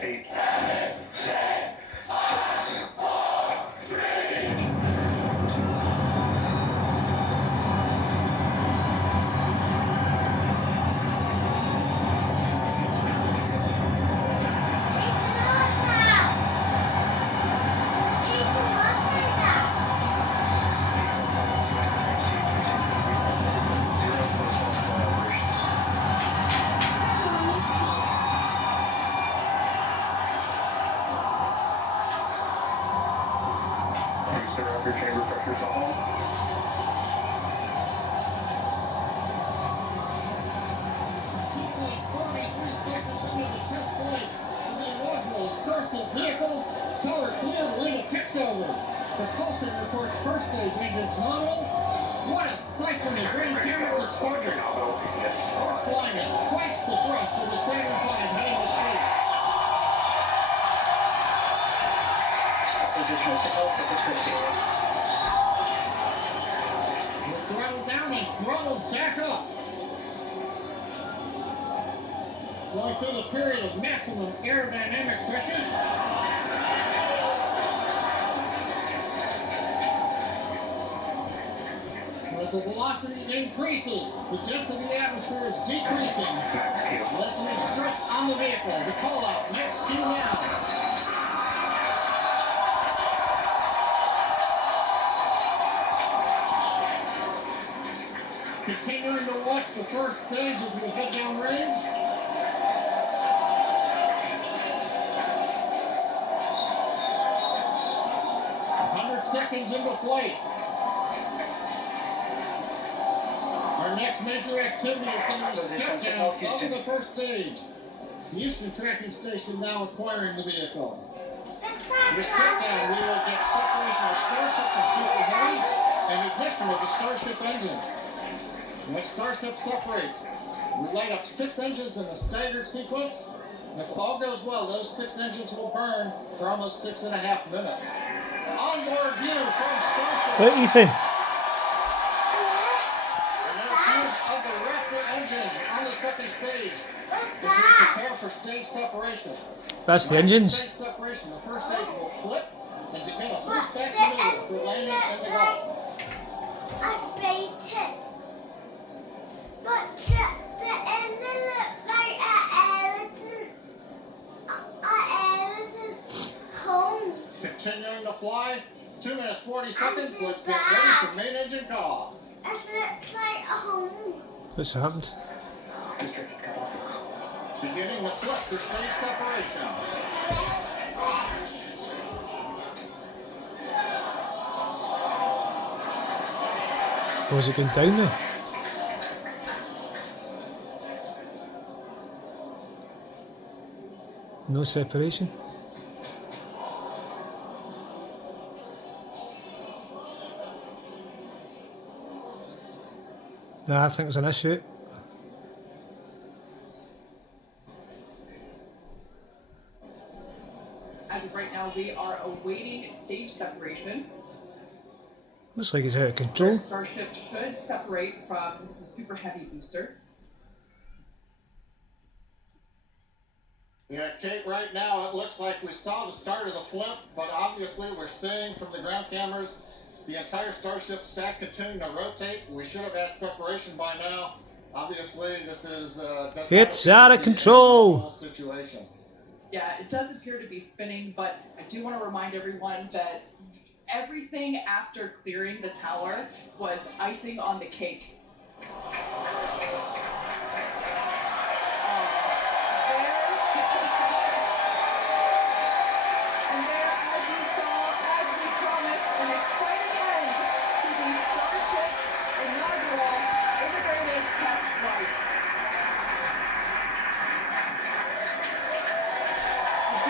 8, 7, 6, 5, 4, 3. Your chamber pressure's on. Starship vehicle, tower clear, ready to pitch over. Propulsion reports first stage engines nominal. What a sight from the grand cameras at Stardust. Flying at twice the thrust of the Saturn V heading to space. We're throttled down and throttled back up. Going through the period of maximum aerodynamic pressure. As the velocity increases, the density of the atmosphere is decreasing, lessening stress on the vehicle. The call out, next cue now. Continuing to watch the first stage as we head downrange. 100 seconds into flight. Our next major activity is going to be shutdown of the first stage. The Houston tracking station now acquiring the vehicle. With shutdown, we will get separation of Starship from Super Heavy and ignition of the Starship engines. When Starship separates, we light up 6 engines in a staggered sequence. If all goes well, those 6 engines will burn for almost 6.5 minutes. Onboard view from Starship. What, Ethan? Of the Raptor engines on the second stage as we prepare for stage separation. That's the engines. Stage separation, the first stage will flip and begin a boost back maneuver for landing in the Gulf. I baked it. But the engine looked like I wasn't home. Continuing to fly, 2 minutes 40 seconds. Let's get ready for main engine cutoff. It looks like a home. What's happened? Beginning the flip for stage separation. Was it going down there? No separation? Nah, I think there's an issue. As of right now, we are awaiting stage separation. Looks like he's out of control. Starship should separate from the Super Heavy booster. Yeah, Kate, right now it looks like we saw the start of the flip, but obviously we're seeing from the ground cameras the entire Starship stack continuing to rotate. We should have had separation by now. Obviously, this is It's out of control. Situation. Yeah, it does appear to be spinning, but I do want to remind everyone that everything after clearing the tower was icing on the cake.